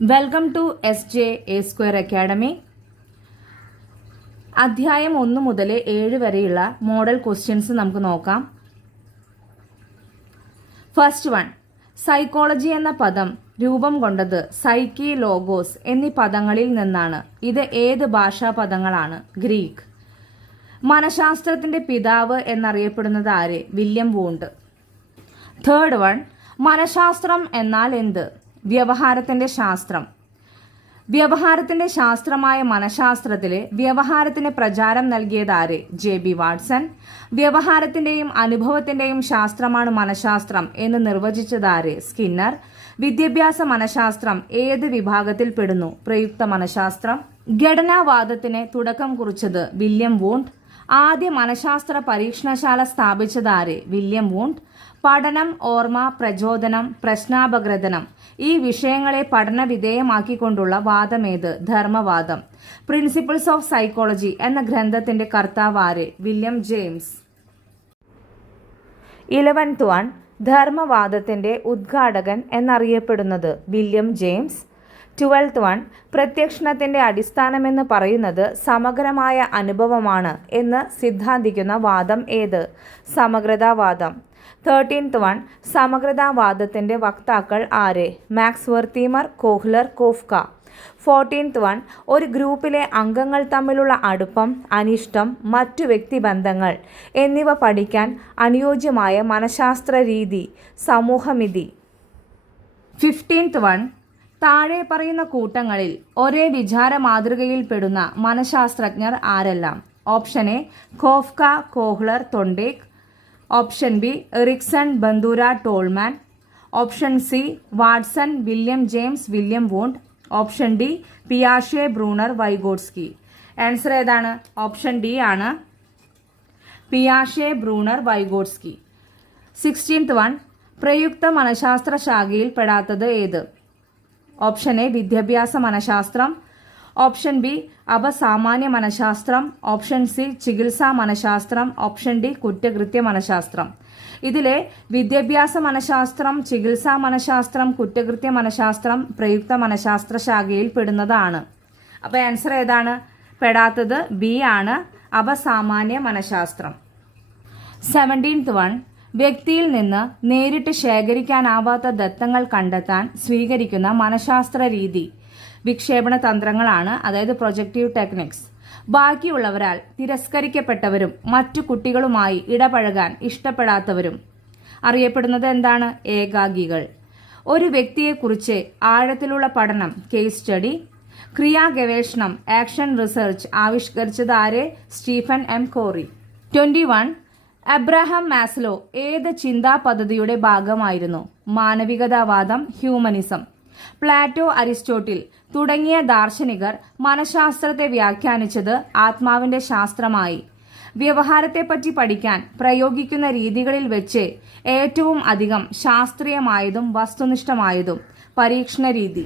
Welcome to SJ A² academy. അധ്യായം 1 മുതൽ 7 വരെയുള്ള മോഡൽ ക്വസ്റ്റ്യൻസ് നമുക്ക് നോക്കാം. ഫസ്റ്റ് വൺ, സൈക്കോളജി എന്ന പദം രൂപം കൊണ്ടത് സൈക്കി, ലോഗോസ് എന്നീ പദങ്ങളിൽ നിന്നാണ്. ഇത് ഏത് ഭാഷാ പദങ്ങളാണ്? ഗ്രീക്ക്. മനഃശാസ്ത്രത്തിന്റെ പിതാവ് എന്നറിയപ്പെടുന്നത് ആര്? William Wundt. തേർഡ് വൺ, മനഃശാസ്ത്രം എന്നാൽ എന്ത്? വ്യവഹാരത്തിന്റെ ശാസ്ത്രം. വ്യവഹാരത്തിന്റെ ശാസ്ത്രമായ മനഃശാസ്ത്രത്തിലെ വ്യവഹാരത്തിന് പ്രചാരം നൽകിയതാര്? JB Watson. വ്യവഹാരത്തിന്റെയും അനുഭവത്തിന്റെയും ശാസ്ത്രമാണ് മനഃശാസ്ത്രം എന്ന് നിർവചിച്ചതാര്? സ്കിന്നർ. വിദ്യാഭ്യാസ മനഃശാസ്ത്രം ഏത് വിഭാഗത്തിൽ പെടുന്നു? പ്രയുക്ത മനഃശാസ്ത്രം. ഘടനാവാദത്തിന് തുടക്കം കുറിച്ചത് വില്യം വൂണ്ട്. ആദ്യ മനഃശാസ്ത്ര പരീക്ഷണശാല സ്ഥാപിച്ചതാര്? William Wundt. പഠനം, ഓർമ്മ, പ്രചോദനം, പ്രശ്നാപഗ്രഥനം ഈ വിഷയങ്ങളെ പഠന വിധേയമാക്കിക്കൊണ്ടുള്ള വാദമേത്? ധർമ്മവാദം. പ്രിൻസിപ്പിൾസ് ഓഫ് സൈക്കോളജി എന്ന ഗ്രന്ഥത്തിന്റെ കർത്താവ് ആര്? William James. 11th വൺ, ധർമ്മവാദത്തിന്റെ ഉദ്ഘാടകൻ എന്നറിയപ്പെടുന്നത്? William James. 12th വൺ, പ്രത്യക്ഷണത്തിന്റെ അടിസ്ഥാനമെന്ന് പറയുന്നത് സമഗ്രമായ അനുഭവമാണ് എന്ന് സിദ്ധാന്തിക്കുന്ന വാദം ഏത്? സമഗ്രതാവാദം. 13th വൺ, സമഗ്രതാവാദത്തിന്റെ വക്താക്കൾ ആര്? Max Wertheimer, Kohler, Koffka. 14th one, ഒരു ഗ്രൂപ്പിലെ അംഗങ്ങൾ തമ്മിലുള്ള അടുപ്പം, അനിഷ്ടം, മറ്റു വ്യക്തിബന്ധങ്ങൾ എന്നിവ പഠിക്കാൻ അനുയോജ്യമായ മനഃശാസ്ത്ര രീതി സമൂഹമിതി. 15th വൺ, താഴെ പറയുന്ന കൂട്ടങ്ങളിൽ ഒരേ വിചാര മാതൃകയിൽ പെടുന്ന മനഃശാസ്ത്രജ്ഞർ ആരെല്ലാം? Option A Koffka, Kohler, Thorndike. Option B Erikson, Bandura, Tolman. Option C Watson, William James, William Wundt. Option D പിയാഷെ, ബ്രൂണർ, വൈഗോട്സ്കി. ആൻസർ ഏതാണ്? ഓപ്ഷൻ ഡി ആണ്, പിയാഷെ, ബ്രൂണർ, വൈഗോട്സ്കി. 16th വൺ, പ്രയുക്ത മനഃശാസ്ത്ര ശാഖയിൽ പെടാത്തത് ഏത്? ഓപ്ഷൻ എ വിദ്യാഭ്യാസ മനഃശാസ്ത്രം. ഓപ്ഷൻ ബി അപസാമാന്യ മനഃശാസ്ത്രം. ഓപ്ഷൻ സി ചികിത്സാ മനഃശാസ്ത്രം. ഓപ്ഷൻ ഡി കുറ്റകൃത്യ മനഃശാസ്ത്രം. ഇതിലെ വിദ്യാഭ്യാസ മനഃശാസ്ത്രം, ചികിത്സാ മനഃശാസ്ത്രം, കുറ്റകൃത്യ മനഃശാസ്ത്രം പ്രയുക്ത മനഃശാസ്ത്ര ശാഖയിൽ പെടുന്നതാണ്. അപ്പോൾ ആൻസർ ഏതാണ്? പെടാത്തത് ബി ആണ്, അപസാമാന്യ മനഃശാസ്ത്രം. 17th വൺ, വ്യക്തിയിൽ നിന്ന് നേരിട്ട് ശേഖരിക്കാനാവാത്ത ദത്തങ്ങൾ കണ്ടെത്താൻ സ്വീകരിക്കുന്ന മനഃശാസ്ത്ര രീതി വിക്ഷേപണ തന്ത്രങ്ങളാണ്, അതായത് പ്രൊജക്റ്റീവ് ടെക്നിക്സ്. ബാക്കിയുള്ളവരാൽ തിരസ്കരിക്കപ്പെട്ടവരും മറ്റു കുട്ടികളുമായി ഇടപഴകാൻ ഇഷ്ടപ്പെടാത്തവരും അറിയപ്പെടുന്നത് എന്താണ്? ഏകാഗികൾ. ഒരു വ്യക്തിയെക്കുറിച്ച് ആഴത്തിലുള്ള പഠനം, കേസ് സ്റ്റഡി. ക്രിയാഗവേഷണം, ആക്ഷൻ റിസർച്ച് ആവിഷ്കരിച്ചത് ആര്? Stephen M. Corey. 21 Abraham Maslow ഏത് ചിന്താ പദ്ധതിയുടെ ഭാഗമായിരുന്നു? മാനവികതാവാദം, ഹ്യൂമനിസം. പ്ലാറ്റോ, അരിസ്റ്റോട്ടിൽ തുടങ്ങിയ ദാർശനികർ മനഃശാസ്ത്രത്തെ വ്യാഖ്യാനിച്ചത് ആത്മാവിന്റെ ശാസ്ത്രമായി. വ്യവഹാരത്തെപ്പറ്റി പഠിക്കാൻ പ്രയോഗിക്കുന്ന രീതികളിൽ വെച്ച് ഏറ്റവും അധികം ശാസ്ത്രീയമായതും വസ്തുനിഷ്ഠമായതും പരീക്ഷണ രീതി.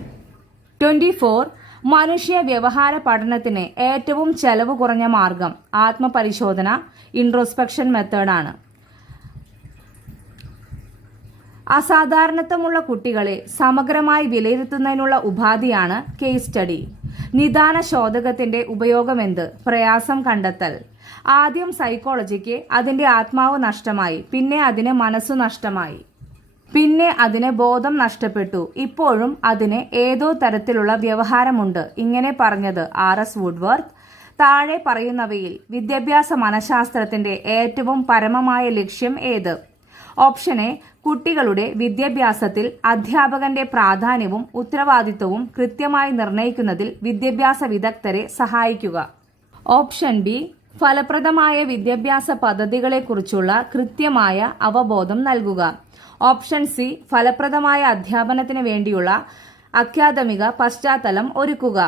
24 മനുഷ്യ വ്യവഹാര പഠനത്തിന് ഏറ്റവും ചെലവ് കുറഞ്ഞ മാർഗം ആത്മപരിശോധന, ഇൻട്രോസ്പെക്ഷൻ മെത്തേഡാണ്. അസാധാരണത്വമുള്ള കുട്ടികളെ സമഗ്രമായി വിലയിരുത്തുന്നതിനുള്ള ഉപാധിയാണ് കേസ് സ്റ്റഡി. നിദാന ശോധകത്തിന്റെ ഉപയോഗമെന്ത്? പ്രയാസം കണ്ടെത്തൽ. ആദ്യം സൈക്കോളജിക്ക് അതിന്റെ ആത്മാവ് നഷ്ടമായി, പിന്നെ അതിന് മനസ്സു നഷ്ടമായി, പിന്നെ അതിന് ബോധം നഷ്ടപ്പെട്ടു, ഇപ്പോഴും അതിന് ഏതോ തരത്തിലുള്ള വ്യവഹാരമുണ്ട്. ഇങ്ങനെ പറഞ്ഞത് RS വുഡ്വർത്ത്. താഴെ പറയുന്നവയിൽ വിദ്യാഭ്യാസ മനഃശാസ്ത്രത്തിന്റെ ഏറ്റവും പരമമായ ലക്ഷ്യം ഏത്? ഓപ്ഷൻ എ കുട്ടികളുടെ വിദ്യാഭ്യാസത്തിൽ അധ്യാപകന്റെ പ്രാധാന്യവും ഉത്തരവാദിത്വവും കൃത്യമായി നിർണ്ണയിക്കുന്നതിൽ വിദ്യാഭ്യാസ വിദഗ്ധരെ സഹായിക്കുക. ഓപ്ഷൻ ബി ഫലപ്രദമായ വിദ്യാഭ്യാസ പദ്ധതികളെക്കുറിച്ചുള്ള കൃത്യമായ അവബോധം നൽകുക. ഓപ്ഷൻ സി ഫലപ്രദമായ അധ്യാപനത്തിന് വേണ്ടിയുള്ള അക്കാദമിക പശ്ചാത്തലം ഒരുക്കുക.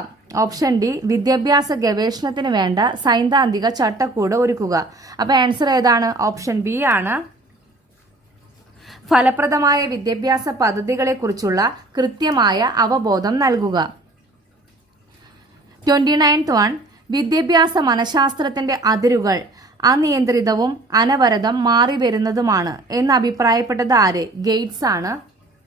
ഓപ്ഷൻ ഡി വിദ്യാഭ്യാസ ഗവേഷണത്തിന് വേണ്ട സൈദ്ധാന്തിക ചട്ടക്കൂട് ഒരുക്കുക. അപ്പോൾ ആൻസർ ഏതാണ്? ഓപ്ഷൻ ബി ആണ്, ഫലപ്രദമായ വിദ്യാഭ്യാസ പദ്ധതികളെക്കുറിച്ചുള്ള കൃത്യമായ അവബോധം നൽകുക. 29th വൺ, വിദ്യാഭ്യാസ മനഃശാസ്ത്രത്തിന്റെ അതിരുകൾ അനിയന്ത്രിതവും അനവരതം മാറി വരുന്നതുമാണ് എന്ന് അഭിപ്രായപ്പെട്ടത് ആര്? ഗേറ്റ്സ് ആണ്.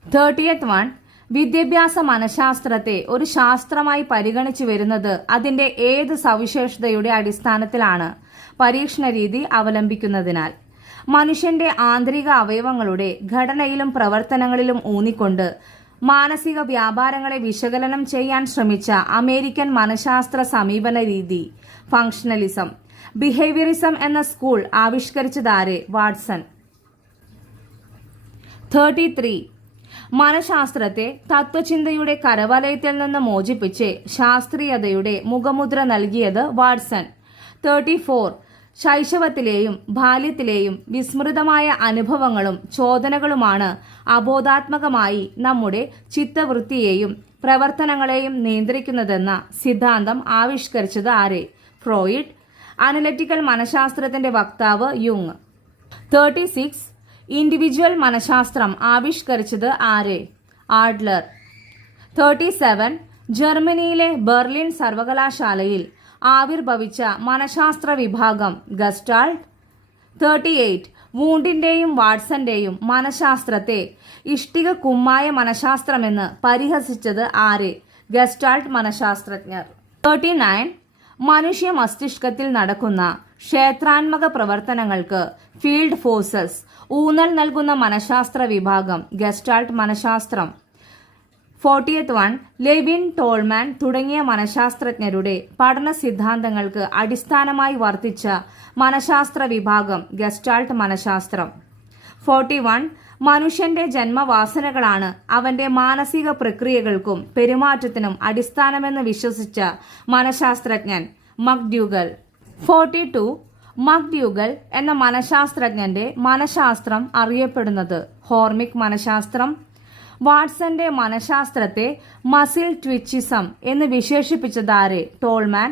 30th വൺ, വിദ്യാഭ്യാസ മനഃശാസ്ത്രത്തെ ഒരു ശാസ്ത്രമായി പരിഗണിച്ചു വരുന്നത് അതിന്റെ ഏത് സവിശേഷതയുടെ അടിസ്ഥാനത്തിലാണ്? പരീക്ഷണ രീതി അവലംബിക്കുന്നതിനാൽ. മനുഷ്യന്റെ ആന്തരിക അവയവങ്ങളുടെ ഘടനയിലും പ്രവർത്തനങ്ങളിലും ഊന്നിക്കൊണ്ട് മാനസിക വ്യാപാരങ്ങളെ വിശകലനം ചെയ്യാൻ ശ്രമിച്ച അമേരിക്കൻ മനഃശാസ്ത്ര സമീപന രീതി ഫങ്ഷണലിസം. ബിഹേവിയറിസം എന്ന സ്കൂൾ ആവിഷ്കരിച്ചതാരെ? വാട്സൺ. 33. മനഃശാസ്ത്രത്തെ തത്വചിന്തയുടെ കരവലയത്തിൽ നിന്ന് മോചിപ്പിച്ച് ശാസ്ത്രീയതയുടെ മുഖമുദ്ര നൽകിയത്? വാട്സൺ. 34. ശൈശവത്തിലെയും ബാല്യത്തിലെയും വിസ്മൃതമായ അനുഭവങ്ങളും ചോദനകളുമാണ് അബോധാത്മകമായി നമ്മുടെ ചിത്തവൃത്തിയെയും പ്രവർത്തനങ്ങളെയും നിയന്ത്രിക്കുന്നതെന്ന സിദ്ധാന്തം ആവിഷ്കരിച്ചത് ആരെ? ഫ്രോയിഡ്. അനലിറ്റിക്കൽ മനഃശാസ്ത്രത്തിന്റെ വക്താവ് യുങ്. 36. ഇൻഡിവിജ്വൽ മനഃശാസ്ത്രം ആവിഷ്കരിച്ചത് ആരെ? ആഡ്ലർ. 37. ജർമ്മനിയിലെ ബെർലിൻ സർവകലാശാലയിൽ ആവിർഭവിച്ച മനഃശാസ്ത്ര വിഭാഗം ഗസ്റ്റാൾട്ട്. 38. വൂണ്ടിന്റെയും വാട്സന്റെയും മനഃശാസ്ത്രത്തെ ഇഷ്ടിക കുമ്മായ മനഃശാസ്ത്രമെന്ന് പരിഹസിച്ചത് ആരെ? ഗസ്റ്റാൾട്ട് മനഃശാസ്ത്രജ്ഞർ. 39. മനുഷ്യ മസ്തിഷ്കത്തിൽ നടക്കുന്ന ക്ഷേത്രാത്മക പ്രവർത്തനങ്ങൾക്ക് ഫീൽഡ് ഫോഴ്സസ് ഊന്നൽ നൽകുന്ന മനഃശാസ്ത്ര വിഭാഗം ഗസ്റ്റാൾട്ട് മനഃശാസ്ത്രം. 40th. ലെവിൻ, ടോൾമാൻ തുടങ്ങിയ മനഃശാസ്ത്രജ്ഞരുടെ പഠന സിദ്ധാന്തങ്ങൾക്ക് അടിസ്ഥാനമായി വർത്തിച്ച മനഃശാസ്ത്ര വിഭാഗം ഗസ്റ്റാൾട്ട് മനഃശാസ്ത്രം. 41. മനുഷ്യന്റെ ജന്മവാസനകളാണ് അവന്റെ മാനസിക പ്രക്രിയകൾക്കും പെരുമാറ്റത്തിനും അടിസ്ഥാനമെന്ന് വിശ്വസിച്ച മനഃശാസ്ത്രജ്ഞൻ മക്ഡ്യൂഗൽ. 42. മക്ഡ്യൂഗൽ എന്ന മനഃശാസ്ത്രജ്ഞന്റെ മനഃശാസ്ത്രം അറിയപ്പെടുന്നത് ഹോർമിക് മനഃശാസ്ത്രം. വാട്സന്റെ മനഃശാസ്ത്രത്തെ മസിൽ ട്വിച്ചിസം എന്ന് വിശേഷിപ്പിച്ചതാരെ? ടോൾമാൻ.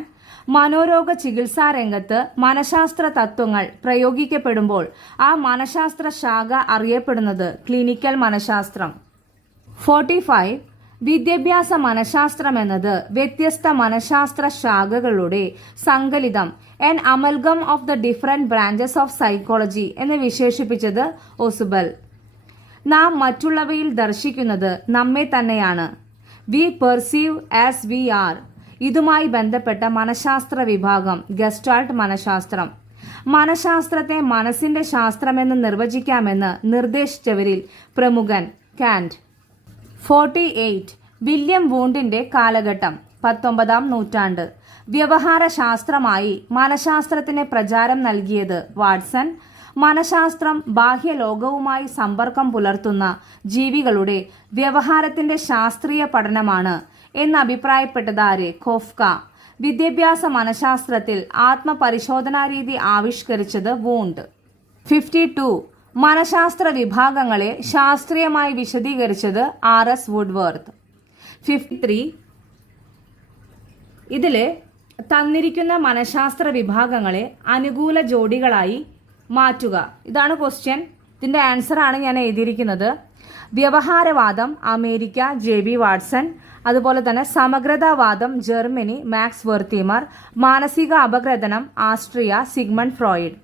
മനോരോഗ ചികിത്സാ രംഗത്ത് മനഃശാസ്ത്ര തത്വങ്ങൾ പ്രയോഗിക്കപ്പെടുമ്പോൾ ആ മനഃശാസ്ത്ര ശാഖ അറിയപ്പെടുന്നത് ക്ലിനിക്കൽ മനഃശാസ്ത്രം. 45. വിദ്യാഭ്യാസ മനഃശാസ്ത്രം എന്നത് വ്യത്യസ്ത മനഃശാസ്ത്ര ശാഖകളുടെ സങ്കലിതം, an amalgam of the different branches of psychology എന്ന് വിശേഷിപ്പിച്ചത് ഒസുബൽ. നാം മറ്റുള്ളവയിൽ ദർശിക്കുന്നത് നമ്മെ തന്നെയാണ്. We perceive as we are. ഇതുമായി ബന്ധപ്പെട്ട മനഃശാസ്ത്ര വിഭാഗം ഗസ്റ്റാൾട്ട് മനഃശാസ്ത്രം. മനഃശാസ്ത്രത്തെ മനസ്സിന്റെ ശാസ്ത്രമെന്ന് നിർവചിക്കാമെന്ന് നിർദ്ദേശിച്ചവരിൽ പ്രമുഖൻ കാന്റ്. 48. വില്യം വൂണ്ടിന്റെ കാലഘട്ടം 19ാം നൂറ്റാണ്ട്. വ്യവഹാര ശാസ്ത്രമായി മനഃശാസ്ത്രത്തിന് പ്രചാരം നൽകിയത്? വാട്സൺ. മനഃശാസ്ത്രം ബാഹ്യലോകവുമായി സമ്പർക്കം പുലർത്തുന്ന ജീവികളുടെ വ്യവഹാരത്തിന്റെ ശാസ്ത്രീയ പഠനമാണ് എന്ന് അഭിപ്രായപ്പെട്ടതാരെ? കോഫ്ക. വിദ്യാഭ്യാസ മനഃശാസ്ത്രത്തിൽ ആത്മപരിശോധനാരീതി ആവിഷ്കരിച്ചത് വൂണ്ട്. 52. മനഃശാസ്ത്ര വിഭാഗങ്ങളെ ശാസ്ത്രീയമായി വിശദീകരിച്ചത് R.S. വുഡ്വർത്ത്. 53. ഇതില് തന്നിരിക്കുന്ന മനഃശാസ്ത്ര വിഭാഗങ്ങളെ അനുകൂല ജോഡികളായി മാറ്റുക. ഇതാണ് ക്വസ്റ്റ്യൻ. ഇതിന്റെ ആൻസർ ആണ് ഞാൻ എഴുതിയിരിക്കുന്നത്. വ്യവഹാരവാദം അമേരിക്ക JB വാട്സൺ. അതുപോലെ തന്നെ സമഗ്രതാവാദം ജർമ്മനി മാക്സ് വെർത്തീമർ. മാനസിക അപഗ്രഥനം ആസ്ട്രിയ സിഗ്മണ്ട് ഫ്രോയിഡ്.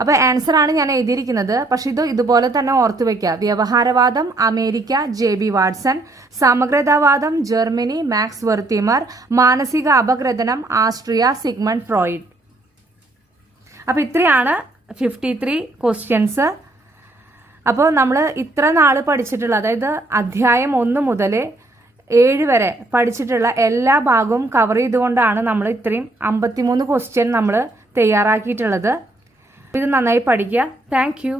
അപ്പോൾ ആൻസർ ആണ് ഞാൻ എഴുതിയിരിക്കുന്നത്. പക്ഷെ ഇത് ഇതുപോലെ തന്നെ ഓർത്തു വെക്കുക. വ്യവഹാരവാദം അമേരിക്ക JB വാട്സൺ. സമഗ്രതാവാദം ജർമ്മനി മാക്സ് വെർത്തീമർ. മാനസിക അപഗ്രഥനം ആസ്ട്രിയ സിഗ്മണ്ട് ഫ്രോയിഡ്. അപ്പോൾ ഇത്രയാണ് 53 ക്വസ്റ്റ്യൻസ്. അപ്പോൾ നമ്മൾ ഇത്ര നാൾ പഠിച്ചിട്ടുള്ള, അതായത് അധ്യായം 1 മുതൽ 7 വരെ പഠിച്ചിട്ടുള്ള എല്ലാ ഭാഗവും കവർ ചെയ്തുകൊണ്ടാണ് നമ്മൾ ഇത്രയും 53 ക്വസ്റ്റ്യൻ നമ്മൾ തയ്യാറാക്കിയിട്ടുള്ളത്. ഇത് നന്നായി പഠിക്കുക. Thank you.